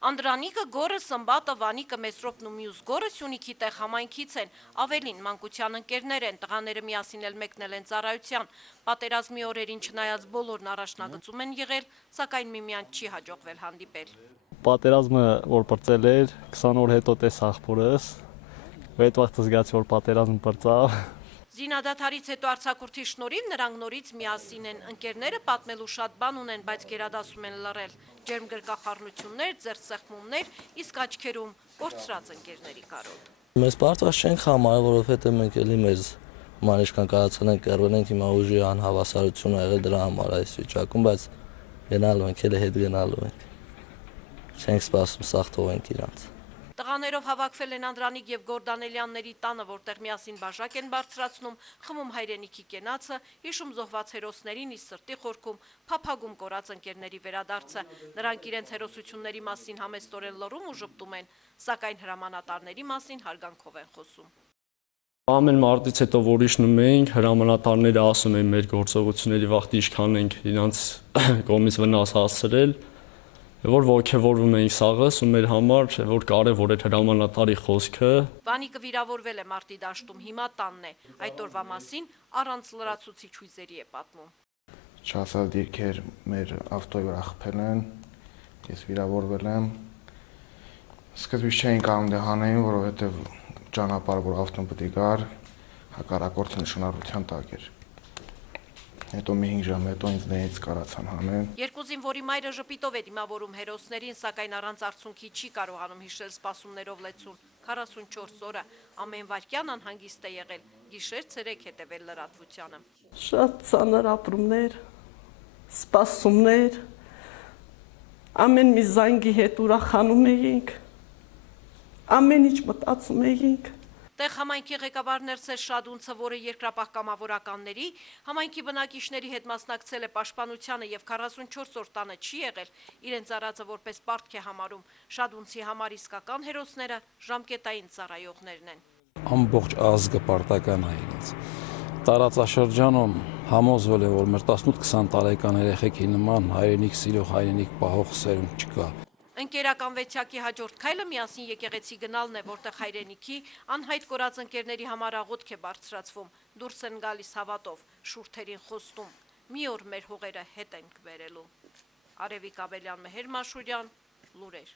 Անդրանիկը, Գորը, Սմբատը, Վանիկը, Մեսրոպն ու մյուս Գորը Սյունիքի տեղ համայնքից են, ավելին մանկության ընկերներ են, տղաները միասին էլ մեկնել են ծառայության, պատերազմի օրերին չնայած բոլորն առաջնագծում են եղել, սակայն միմյանց չի հաջողվել հանդիպել։ Պատերազմը որ պրծել էր, 20 օր հետո տես աղբորս, ու այդ վաղտ զգացի որ պատերազմ պրծավ։ Զինադադարից հետո արձակուրդի շնորհիվ նրանք նորից միասին են, ընկերները պատմելու շատ բան ունեն, բայց գերադասում են լռել, ջերմ գրկախառնություններ, ձեռքսեղմումներ, իսկ աչքերում կորցրած ընկերների կարոտ։ Մեզ պարտված չենք համարել, որովհետև մենք էլի մեզ ման ինչքան կարացել ենք, կռվել ենք, հիմա ուժի անհավասարություն ա եղել դրա համար այս վիճակում, բայց գնալու ենք, էլի հետ գնալու ենք։ Չենք սպասում, սաղ թողենք իրանց։ Տղաներով հավաքվել են Անդրանիկ եւ Գոր Դանելյանների տանը, որտեղ միասին բաժակ են բարձրացնում, խմում հայրենիքի կենացը, հիշում զոհված հերոսներին, իսկ սրտի խորքում փափագում կորած ընկերների վերադարձը։ Նրանք իրենց հերոսությունների մասին համեստորեն լռում ու ժպտում են, սակայն հրամանատարների մասին հարգանքով են խոսում։ Ամեն մարտից հետո որ իջնում էինք, հրամանատարները ասում են մեր գործողությունների վաղտ ինչքան ենք իրանց կողմից վնաս հասցրել, որ ոգևորվում էինք սաղս ու մեր համար որ կարևոր էր հրամանատարի խոսքը։ Վանիկը վիրավորվել է մարտի դաշտում, հիմա տանն է։ Այդ օրվա մասին առանց լրացուցիչ հույզերի է պատմում։ Չասած դիրքեր մեր ավտոյի վրա խփել են, ես վիրավորվել եմ։ Սկզբից չէին կարող դե հանեին, որովհետև ճանապարհ որ ավտոն պետք է գար, հակառակորդի նշանառության տակ էր։ Հետո մի 5 ժամ հետո ինձ դրանից կարացան հանեն։ Երկու զինվորի մայրը ժպիտով է դիմավորում հերոսներին, սակայն առանց արցունքի չի կարողանում հիշել սպասումներով լեցուն 44 օրը, ամեն վայրկյան անհանգիստ է եղել, գիշեր ցերեկ հետևել լրատվությանը։ Շատ ծանր ապրումներ, սպասումներ, ամեն մի զանգի հետ ուրախանում էինք, ամեն ինչ մտածում էինք։ Տեղ համայնքի ղեկավար Ներսես Շադունցը, որը երկրապահ կամավորականների, համայնքի բնակիչների հետ մասնակցել է պաշտպանությանը եւ 44 օր տանը չի եղել, իրենց արածը որպես պարտք է համարում։ Շադունցի համար իսկական հերոսները ժամկետային ծառայողներն են։ Ամբողջ ազգը պարտական է իրենց։ Տարածաշրջանում համոզվել է, որ մեր 18-20 տարեկան երեխեքի նման հայրենիք սիրող, հայրենիք պահող սերունդ չկա։ Ընկերական վեցյակի հաջորդ քայլը միասին եկեղեցի գնալն է, որտեղ հայրենիքի անհայտ կորած ընկերների համար աղոթք է բարձրացվում, դուրս են գալիս հավատով, շուրթերին խոստում, մի օր մեր հողերը հետ ենք բերելու։ Արևիկ Ավելյան, Մեհեր Մաշուրյան, լուրեր։